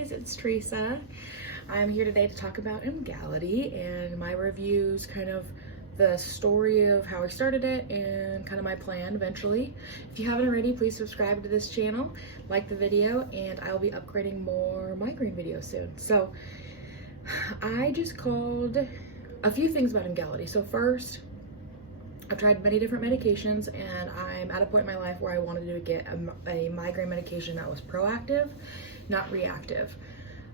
guys, it's Teresa. I'm here today to talk about EMGALITY and my reviews, kind of the story of how I started it and kind of my plan eventually. If you haven't already, please subscribe to this channel, like the video, and I'll be upgrading more migraine videos soon. So I just called a few things about EMGALITY. So first, I've tried many different medications and I'm at a point in my life where I wanted to get a migraine medication that was proactive, not reactive.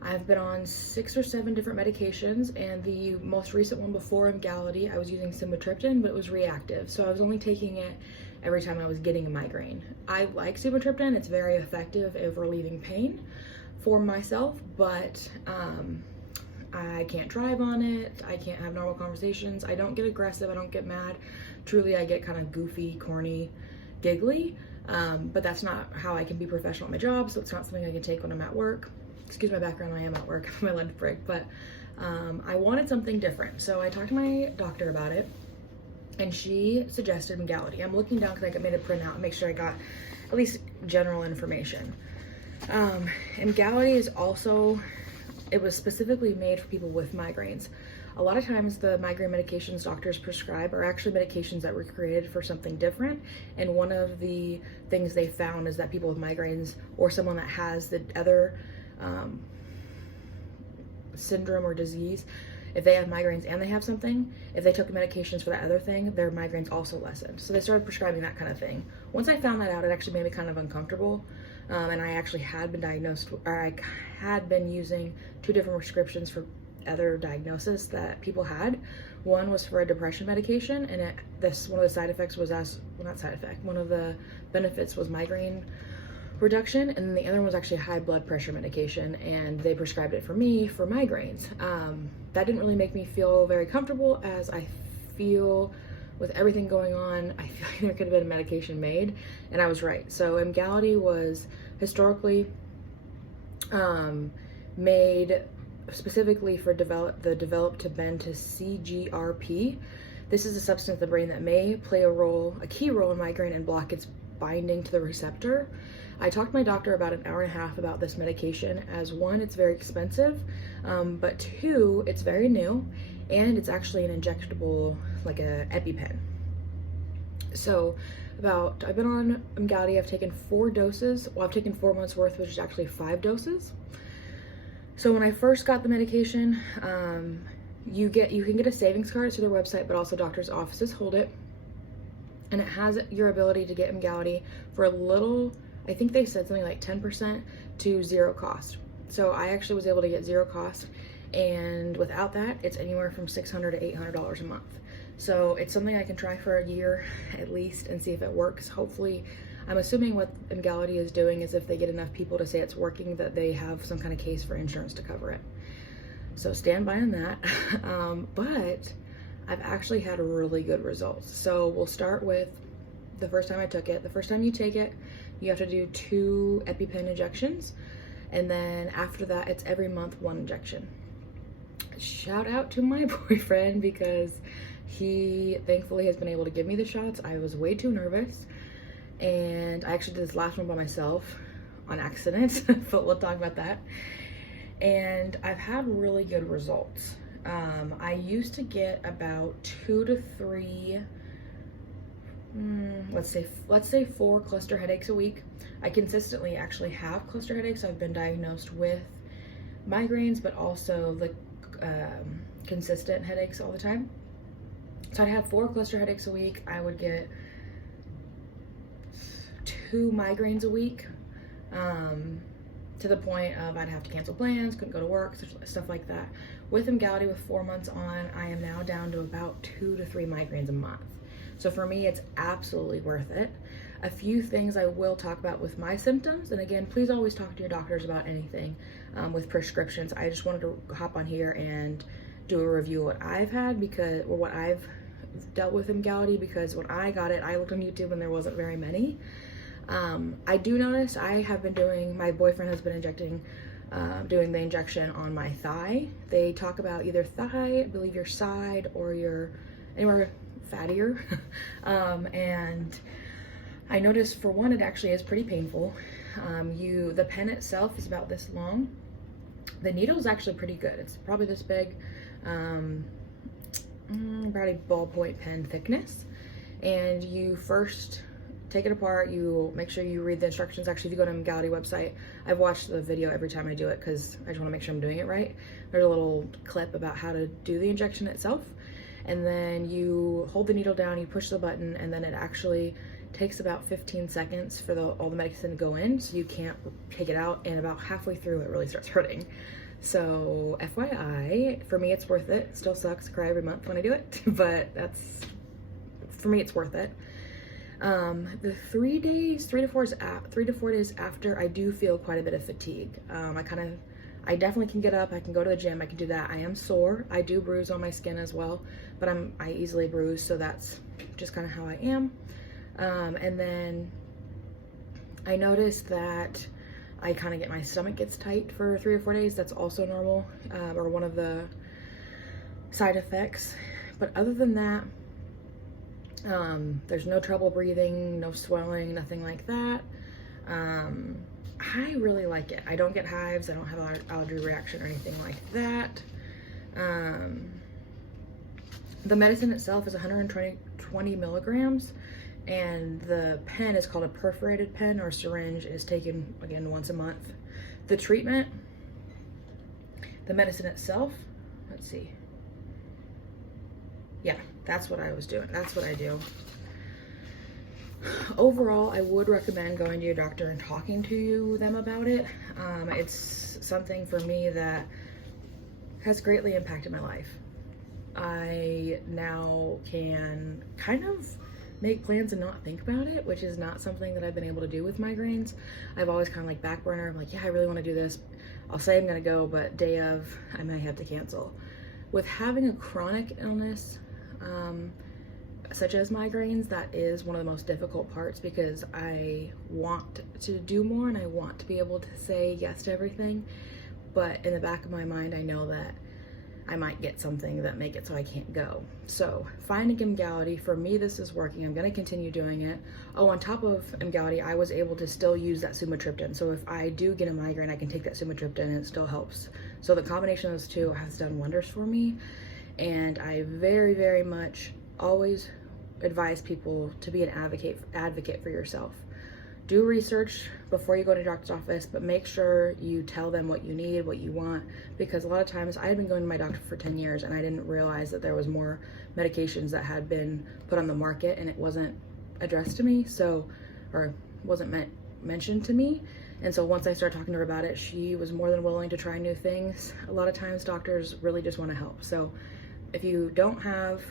I've been on 6 or 7 different medications, and the most recent one before EMGALITY, I was using sumatriptan, but it was reactive. So I was only taking it every time I was getting a migraine. I like sumatriptan, it's very effective at relieving pain for myself, but I can't drive on it, I can't have normal conversations, I don't get aggressive, I don't get mad. Truly, I get kind of goofy, corny, giggly, but that's not how I can be professional at my job, so it's not something I can take when I'm at work. Excuse my background, I am at work, my lunch break, but I wanted something different. So I talked to my doctor about it, and she suggested EMGALITY. I'm looking down because I made a printout and make sure I got at least general information. EMGALITY is also, it was specifically made for people with migraines. A lot of times the migraine medications doctors prescribe are actually medications that were created for something different, and one of the things they found is that people with migraines or someone that has the other syndrome or disease, if they have migraines and they have something, if they took medications for that other thing, their migraines also lessened. So they started prescribing that kind of thing. Once I found that out, it actually made me kind of uncomfortable. And I actually had been diagnosed, or I had been using 2 different prescriptions for other diagnoses that people had. One was for a depression medication, and one of the side effects was one of the benefits was migraine reduction, and then the other one was actually a high blood pressure medication, and they prescribed it for me for migraines. That didn't really make me feel very comfortable, as I feel with everything going on, I feel like there could have been a medication made, and I was right. So EMGALITY was historically made specifically for developed to bend to CGRP. This is a substance of the brain that may play a key role in migraine and block its binding to the receptor. I talked to my doctor about an hour and a half about this medication, as 1, it's very expensive, but 2, it's very new, and it's actually an injectable, like a Epipen. So I've been on EMGALITY, I've taken 4 doses. Well, I've taken 4 months worth, which is actually 5 doses. So when I first got the medication, you can get a savings card through their website, but also doctors' offices hold it. And it has your ability to get EMGALITY for a little, I think they said something like 10% to 0 cost. So I actually was able to get 0 cost, and without that, it's anywhere from $600 to $800 a month. So it's something I can try for a year at least and see if it works. Hopefully, I'm assuming what EMGALITY is doing is if they get enough people to say it's working, that they have some kind of case for insurance to cover it. So stand by on that. But I've actually had really good results. So we'll start with the first time I took it. The first time you take it, you have to do 2 Epipen injections. And then after that, it's every month 1 injection. Shout out to my boyfriend, because he thankfully has been able to give me the shots. I was way too nervous. And I actually did this last one by myself on accident, but we'll talk about that. And I've had really good results. I used to get about 2 to 3, let's say 4 cluster headaches a week. I consistently actually have cluster headaches. I've been diagnosed with migraines, but also the consistent headaches all the time. So I'd have 4 cluster headaches a week. I would get 2 migraines a week, to the point of I'd have to cancel plans, couldn't go to work, stuff like that. With EMGALITY, with 4 months on, I am now down to about 2 to 3 migraines a month. So for me, it's absolutely worth it. A few things I will talk about with my symptoms, and again, please always talk to your doctors about anything with prescriptions. I just wanted to hop on here and do a review of what I've had, or what I've dealt with EMGALITY, because when I got it, I looked on YouTube and there wasn't very many. I do notice my boyfriend has been doing the injection on my thigh. They talk about either thigh, I believe your side, or your anywhere fattier. And I noticed, for one, it actually is pretty painful. The pen itself is about this long, The needle is actually pretty good. It's probably this big, about a ballpoint pen thickness. And you first take it apart. You make sure you read the instructions. Actually, if you go to EMGALITY website, I've watched the video every time I do it because I just want to make sure I'm doing it right. There's a little clip about how to do the injection itself. And then you hold the needle down, you push the button, and then it actually takes about 15 seconds for all the medicine to go in, so you can't take it out, and about halfway through it really starts hurting. So FYI, for me it's worth it. It still sucks, I cry every month when I do it, but for me it's worth it. The 3 to 4 days after, I do feel quite a bit of fatigue. I definitely can get up, I can go to the gym, I can do that. I am sore, I do bruise on my skin as well, but I easily bruise, so that's just kind of how I am. And then I noticed that I kind of my stomach gets tight for 3 or 4 days. That's also normal, or one of the side effects. But other than that, there's no trouble breathing, no swelling, nothing like that. I really like it. I don't get hives, I don't have an allergy reaction or anything like that. The medicine itself is 120 milligrams, and the pen is called a perforated pen, or syringe. It is taken, again, once a month. The treatment, the medicine itself, let's see. Yeah, that's what I was doing. That's what I do. Overall, I would recommend going to your doctor and talking to them about it. It's something for me that has greatly impacted my life. I now can kind of make plans and not think about it, which is not something that I've been able to do with migraines. I've always kind of like back burner. I'm like, yeah, I really want to do this. I'll say I'm gonna go, but day of, I might have to cancel. With having a chronic illness, such as migraines, that is one of the most difficult parts, because I want to do more and I want to be able to say yes to everything, but in the back of my mind I know that I might get something that make it so I can't go. So finding EMGALITY, for me this is working. I'm going to continue doing it. Oh, on top of EMGALITY, I was able to still use that sumatriptan, so if I do get a migraine I can take that sumatriptan and it still helps. So the combination of those two has done wonders for me, and I very, very much always advise people to be an advocate for yourself. Do research before you go to your doctor's office, but make sure you tell them what you need, what you want, because a lot of times I had been going to my doctor for 10 years and I didn't realize that there was more medications that had been put on the market and it wasn't addressed to me, or wasn't mentioned to me. And so once I started talking to her about it, she was more than willing to try new things. A lot of times doctors really just want to help. So if you don't have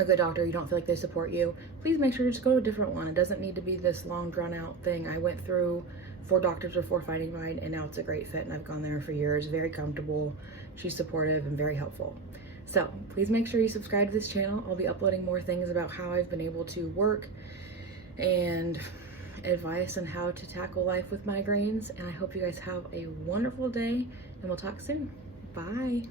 a good doctor, you don't feel like they support you, please make sure to just go to a different one. It doesn't need to be this long drawn out thing. I went through 4 doctors before finding mine, and now it's a great fit and I've gone there for years. Very comfortable, she's supportive and very helpful. So please make sure you subscribe to this channel. I'll be uploading more things about how I've been able to work and advice on how to tackle life with migraines. And I hope you guys have a wonderful day, and we'll talk soon. Bye.